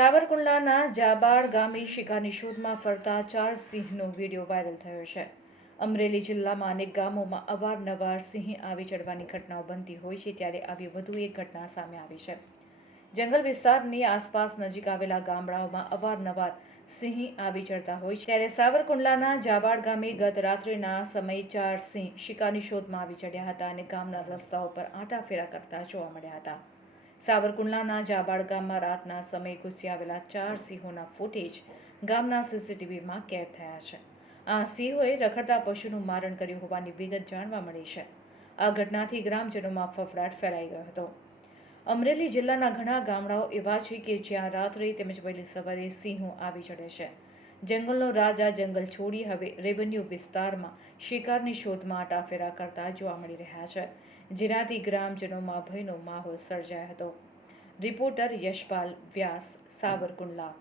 સાવરકુંડલાના જાબાળ ગામે શિકારની શોધમાં ફરતા 4 સિંહનો વિડીયો વાયરલ થયો છે. અમરેલી જિલ્લામાં અનેક ગામોમાં અવારનવાર સિંહ આવી ચડવાની ઘટનાઓ બનતી હોય છે, ત્યારે આવી વધુ એક ઘટના સામે આવી છે. જંગલ વિસ્તારની આસપાસ નજીક આવેલા ગામડાઓમાં અવારનવાર સિંહ આવી ચડતા હોય છે, ત્યારે સાવરકુંડલાના જાબાળ ગામે ગત રાત્રિના સમયે 4 સિંહ શિકારની શોધમાં આવી ચડ્યા હતા અને ગામના રસ્તાઓ પર આંટાફેરા કરતા જોવા મળ્યા હતા. સાવરકુંડલાના જાબાળ ગામમાં રાતના સમયે ઘૂસી આવેલા 4 સિંહોના ફૂટેજ ગામના સીસીટીવીમાં કેદ થયા છે. આ સિંહોએ રખડતા પશુનું મારણ કર્યું હોવાની વિગત જાણવા મળી છે. આ ઘટનાથી ગ્રામજનોમાં ફફડાટ ફેલાઈ ગયો હતો. અમરેલી જિલ્લાના ઘણા ગામડાઓ એવા છે કે જ્યાં રાત્રે તેમજ વહેલી સવારે સિંહો આવી ચડે છે. જંગલનો રાજા જંગલ છોડી હવે રેવન્યુ વિસ્તારમાં શિકારની શોધમાં આંટાફેરા કરતા જોવા મળી રહ્યા છે, જેનાથી ગ્રામજનોમાં ભયનો માહોલ સર્જાયો હતો. રિપોર્ટર યશપાલ વ્યાસ, સાવરકુંડલા.